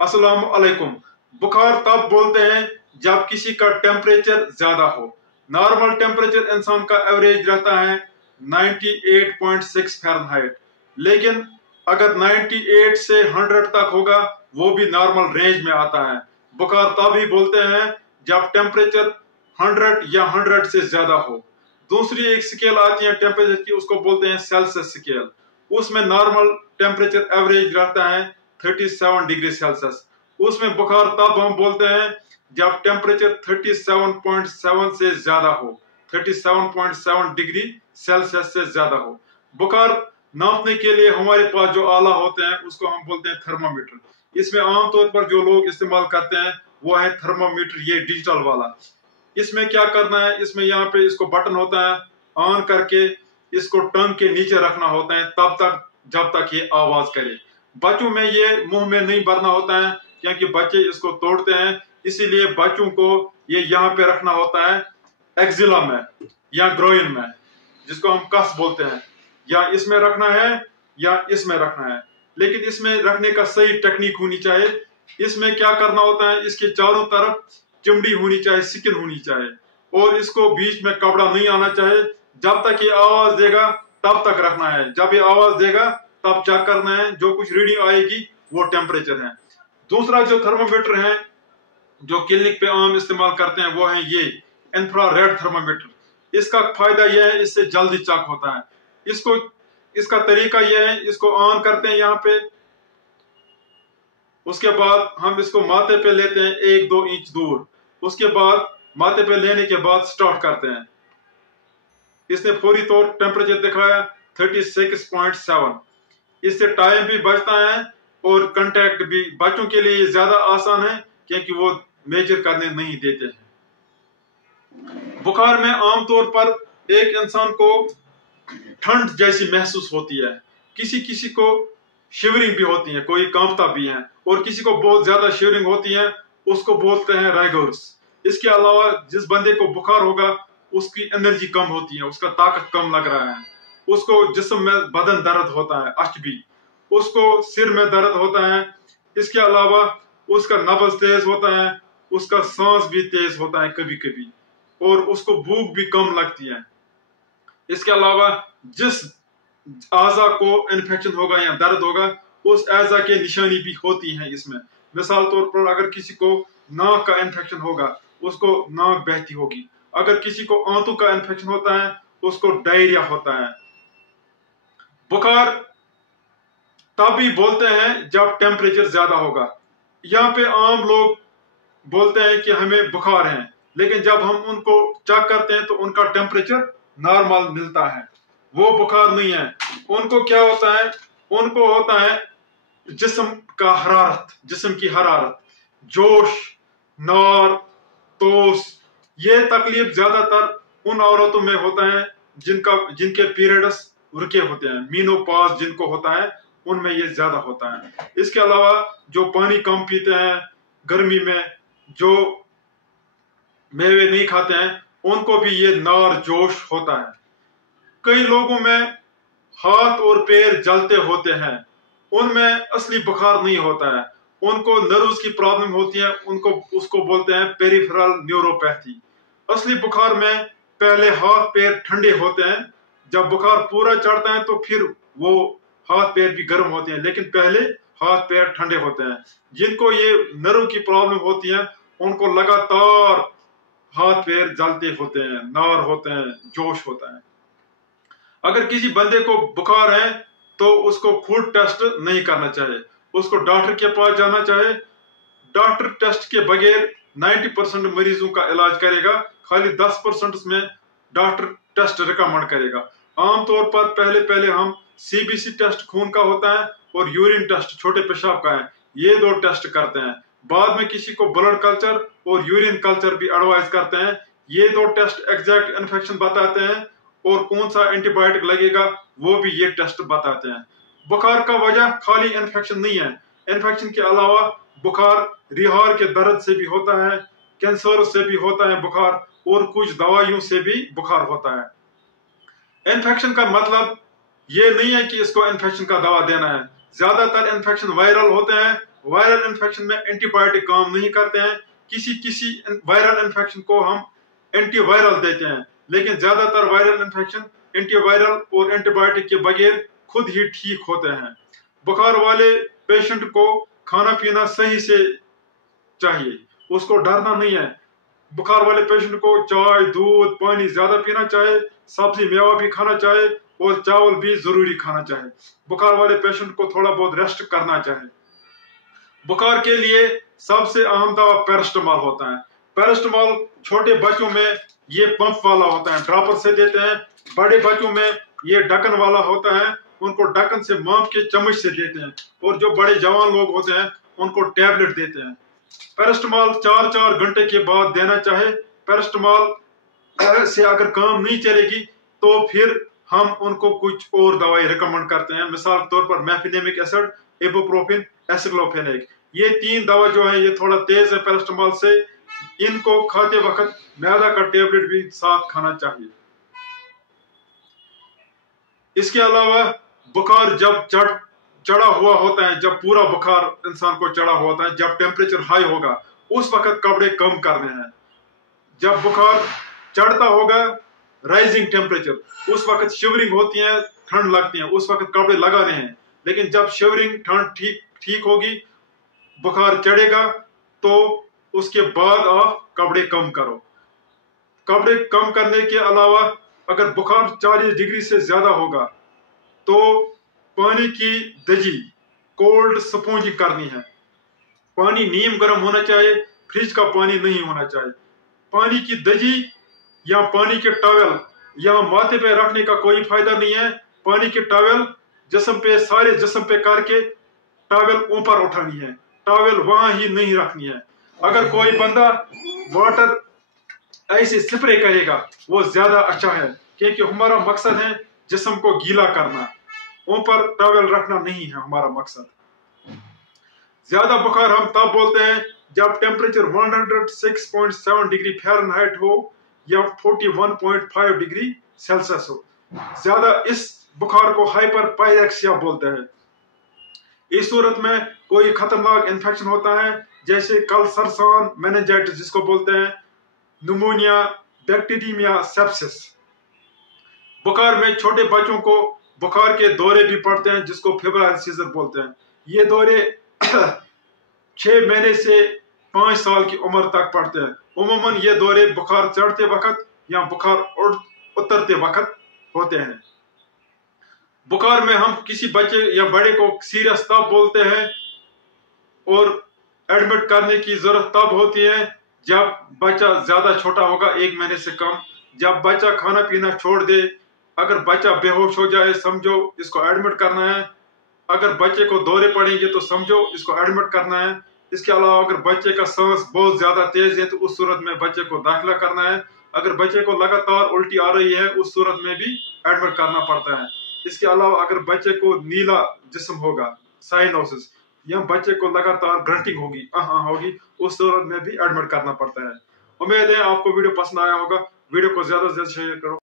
अस्सलाम अलैकुम। बुखार तब बोलते हैं जब किसी का टेम्परेचर ज्यादा हो। नॉर्मल टेम्परेचर इंसान का एवरेज रहता है 98.6 फ़ारेनहाइट, लेकिन अगर 98 से 100 तक होगा वो भी नॉर्मल रेंज में आता है। बुखार तब ही बोलते हैं जब टेम्परेचर 100 या 100 से ज्यादा हो। दूसरी एक स्केल आती है टेम्परेचर की, उसको बोलते हैं सेल्सियस स्केल। उसमें नॉर्मल टेम्परेचर एवरेज रहता है 37 डिग्री सेल्सियस। उसमें बुखार तब हम बोलते हैं जब टेम्परेचर 37.7 से ज्यादा हो, 37.7 डिग्री सेल्सियस से ज्यादा हो। बुखार नापने के लिए हमारे पास जो आला होते हैं उसको हम बोलते हैं थर्मामीटर। इसमें आमतौर पर जो लोग इस्तेमाल करते हैं वो है थर्मामीटर, ये डिजिटल वाला। इसमें क्या करना है, इसमें यहाँ पे इसको बटन होता है, ऑन करके इसको टंग के नीचे रखना होता है तब तक जब तक ये आवाज करे। बच्चों में ये मुंह में नहीं भरना होता है क्योंकि बच्चे इसको तोड़ते हैं, इसीलिए बच्चों को ये यहाँ पे रखना होता है एक्जिला में या ग्रोइन में, जिसको हम कफ बोलते हैं, या इसमें रखना है या इसमें रखना है। लेकिन इसमें रखने का सही टेक्निक होनी चाहिए। इसमें क्या करना होता है, इसके चारों तरफ चमड़ी होनी चाहिए, स्किन होनी चाहिए, और इसको बीच में कपड़ा नहीं आना चाहिए। जब तक ये आवाज देगा तब तक रखना है। जब ये आवाज देगा तब चेक करना है, जो कुछ रीडिंग आएगी वो टेम्परेचर है। दूसरा जो थर्मोमीटर है जो क्लिनिक पे आम इस्तेमाल करते हैं वो है ये इंफ्रारेड थर्मोमीटर। इसका फायदा यह है, इससे जल्दी चेक होता है। इसका तरीका यह है, इसको ऑन करते हैं यहाँ पे, उसके बाद हम इसको माथे पे लेते हैं 1-2 इंच दूर, उसके बाद माथे पे लेने के बाद स्टार्ट करते हैं। इसने फौरी तौर टेम्परेचर दिखाया 36.7। इससे टाइम भी बचता है और कांटेक्ट भी। बच्चों के लिए ज्यादा आसान है क्योंकि वो मेजर करने नहीं देते हैं। बुखार में आमतौर पर एक इंसान को ठंड जैसी महसूस होती है, किसी किसी को शिवरिंग भी होती है, कोई कांपता भी है, और किसी को बहुत ज्यादा शिवरिंग होती है, उसको बोलते हैं राइगर्स। इसके अलावा जिस बंदे को बुखार होगा उसकी एनर्जी कम होती है, उसका ताकत कम लग रहा है, उसको जिस्म में बदन दर्द होता है, अष्टभी, उसको सिर में दर्द होता है। इसके अलावा उसका नब्ज तेज होता है, उसका सांस भी तेज होता है कभी कभी, और उसको भूख भी कम लगती है। इसके अलावा जिस आज़ा को इन्फेक्शन होगा या दर्द होगा उस आज़ा के निशानी भी होती हैं इसमें। मिसाल तौर पर अगर किसी को नाक का इन्फेक्शन होगा उसको नाक बहती होगी, अगर किसी को आंतों का इन्फेक्शन होता है उसको डायरिया होता है। बुखार तभी बोलते हैं जब टेम्परेचर ज्यादा होगा। यहाँ पे आम लोग बोलते हैं कि हमें बुखार है, लेकिन जब हम उनको चेक करते हैं तो उनका टेम्परेचर नॉर्मल मिलता है, वो बुखार नहीं है। उनको क्या होता है, उनको होता है जिस्म का हरारत, जिस्म की हरारत, जोश, नार, तोस। ये तकलीफ ज्यादातर उन औरतों में होता है जिनके पीरियड्स रुके होते हैं, मीनोपॉज जिनको होता है उनमें ये ज्यादा होता है। इसके अलावा जो पानी कम पीते हैं, गर्मी में जो मेवे नहीं खाते हैं, उनको भी ये नार जोश होता है। कई लोगों में हाथ और पैर जलते होते हैं, उनमें असली बुखार नहीं होता है, उनको नर्व्स की प्रॉब्लम होती है, उसको बोलते हैं पेरिफेरल न्यूरोपैथी। असली बुखार में पहले हाथ पैर ठंडे होते हैं, जब बुखार पूरा चढ़ता है तो फिर वो हाथ पैर भी गर्म होते हैं, लेकिन पहले हाथ पैर ठंडे होते हैं। जिनको ये नर्व की प्रॉब्लम होती है उनको लगातार हाथ पैर जलते होते हैं, नार होते हैं, जोश होता है। अगर किसी बंदे को बुखार है तो उसको फूड टेस्ट नहीं करना चाहिए, उसको डॉक्टर के पास जाना चाहिए। डॉक्टर टेस्ट के बगैर 90% मरीजों का इलाज करेगा, खाली 10% में डॉक्टर टेस्ट रिकमेंड करेगा। आमतौर पर पहले हम सीबीसी टेस्ट खून का होता है और यूरिन टेस्ट छोटे पेशाब का है, ये 2 टेस्ट करते हैं। बाद में किसी को ब्लड कल्चर और यूरिन कल्चर भी एडवाइज करते हैं। ये 2 टेस्ट एग्जैक्ट इन्फेक्शन बताते हैं और कौन सा एंटीबायोटिक लगेगा वो भी ये टेस्ट बताते हैं। बुखार का वजह खाली इन्फेक्शन नहीं है, इन्फेक्शन के अलावा बुखार रिहार के दर्द से भी होता है, कैंसर से भी होता है बुखार, और कुछ दवाइयों से भी बुखार होता है। इन्फेक्शन का मतलब ये नहीं है कि इसको इन्फेक्शन का दवा देना है। ज्यादातर इन्फेक्शन वायरल होते हैं वायरल इन्फेक्शन में एंटीबायोटिक काम नहीं करते हैं। किसी वायरल इन्फेक्शन को हम एंटीवायरल देते हैं, लेकिन ज्यादातर वायरल इन्फेक्शन एंटीवायरल और एंटीबायोटिक के बगैर खुद ही ठीक होते हैं। बुखार वाले पेशेंट को खाना पीना सही से चाहिए, उसको डरना नहीं है। बुखार वाले पेशेंट को चाय, दूध, पानी ज्यादा पीना चाहिए, सब्जी मेवा भी खाना चाहिए और चावल भी जरूरी खाना चाहिए। बुखार वाले पेशेंट को थोड़ा बहुत रेस्ट करना चाहिए। बुखार के लिए सबसे अहम दवा पैरास्टामोल होता है। पैरास्टामोल छोटे बच्चों में ये पंप वाला होता है, ड्रॉपर से देते हैं। बड़े बच्चों में ये ढक्कन वाला होता है, उनको ढक्कन से माप के चम्मच से देते हैं। और जो बड़े जवान लोग होते हैं उनको टैबलेट देते हैं। पैरास्टामोल 4-4 घंटे के बाद देना चाहे। पैरास्टामोल से अगर काम नहीं चलेगी तो फिर हम उनको कुछ और दवाई रिकमेंड करते हैं, मिसाल के तौर पर मेफिनेमिक एसिड, इबुप्रोफेन, एसिक्लोफेनेक। ये 3 दवा जो है ये थोड़ा तेज है पैरास्टामोल से। इनको खाते वक्त मैदा का टेबलेट भी साथ खाना चाहिए। इसके अलावा बुखार जब चढ़ा हुआ होता है, जब पूरा बुखार इंसान को चढ़ा हुआ होता है, जब टेम्परेचर हाई होगा, उस वक्त कपड़े कम करने हैं। जब बुखार चढ़ता होगा, राइजिंग टेम्परेचर, उस वक्त शिवरिंग होती है, ठंड लगती है, उस वक्त कपड़े लगाने हैं। लेकिन जब शिवरिंग ठंड ठीक होगी, बुखार चढ़ेगा, तो उसके बाद आप कपड़े कम करो। कपड़े कम करने के अलावा अगर बुखार 40 डिग्री से ज्यादा होगा तो पानी की दजी, कोल्ड स्पॉन्जिंग करनी है। पानी नीम गर्म होना चाहिए, फ्रिज का पानी नहीं होना चाहिए। पानी की दजी या पानी के टॉवेल यहाँ माथे पे रखने का कोई फायदा नहीं है। पानी के टॉवेल सारे जिस्म पे करके टॉवेल ऊपर उठानी है, टॉवेल वहां ही नहीं रखनी है। अगर कोई बंदा वाटर ऐसे स्प्रे करेगा वो ज्यादा अच्छा है, क्योंकि हमारा मकसद है जिस्म को गीला करना, ऊपर टॉवेल रखना नहीं है हमारा मकसद। ज्यादा बुखार हम तब बोलते हैं जब टेम्परेचर 106.7 डिग्री फ़ारेनहाइट हो या 41.5 डिग्री सेल्सियस हो। ज्यादा इस बुखार को हाइपरपायरेक्सिया बोलते हैं। इस सूरत में कोई खतरनाक इन्फेक्शन होता है, जैसे कलसरसान, मेनिंजाइटिस जिसको बोलते हैं, न्यूमोनिया, बैक्टीरियमिया, सेप्सिस। बुखार में छोटे बच्चों को बुखार के दौरे भी पड़ते हैं, जिसको फेब्राइल सीजर बोलते हैं। ये दौरे 6 महीने से 5 साल की उम्र तक पड़ते हैं। उमूमन ये दौरे बुखार चढ़ते वक्त या बुखार उतरते वक्त होते हैं। बुखार में हम किसी बच्चे या बड़े को सीरियस तब बोलते हैं और एडमिट करने की जरूरत तब होती है जब बच्चा ज्यादा छोटा होगा, 1 महीने से कम। जब बच्चा खाना पीना छोड़ दे, अगर बच्चा बेहोश हो जाए, समझो इसको एडमिट करना है। अगर बच्चे को दौरे पड़ेंगे तो समझो इसको एडमिट करना है। इसके अलावा अगर बच्चे का सांस बहुत ज्यादा तेज है तो उस सूरत में बच्चे को दाखिला करना है। अगर बच्चे को लगातार उल्टी आ रही है, उस सूरत में भी एडमिट करना पड़ता है। इसके अलावा अगर बच्चे को नीला जिस्म होगा, साइनोसिस, या बच्चे को लगातार ग्रंटिंग होगी, उस सूरत में भी एडमिट करना पड़ता है। उम्मीद है आपको वीडियो पसंद आया होगा। वीडियो को ज्यादा से ज्यादा शेयर करो।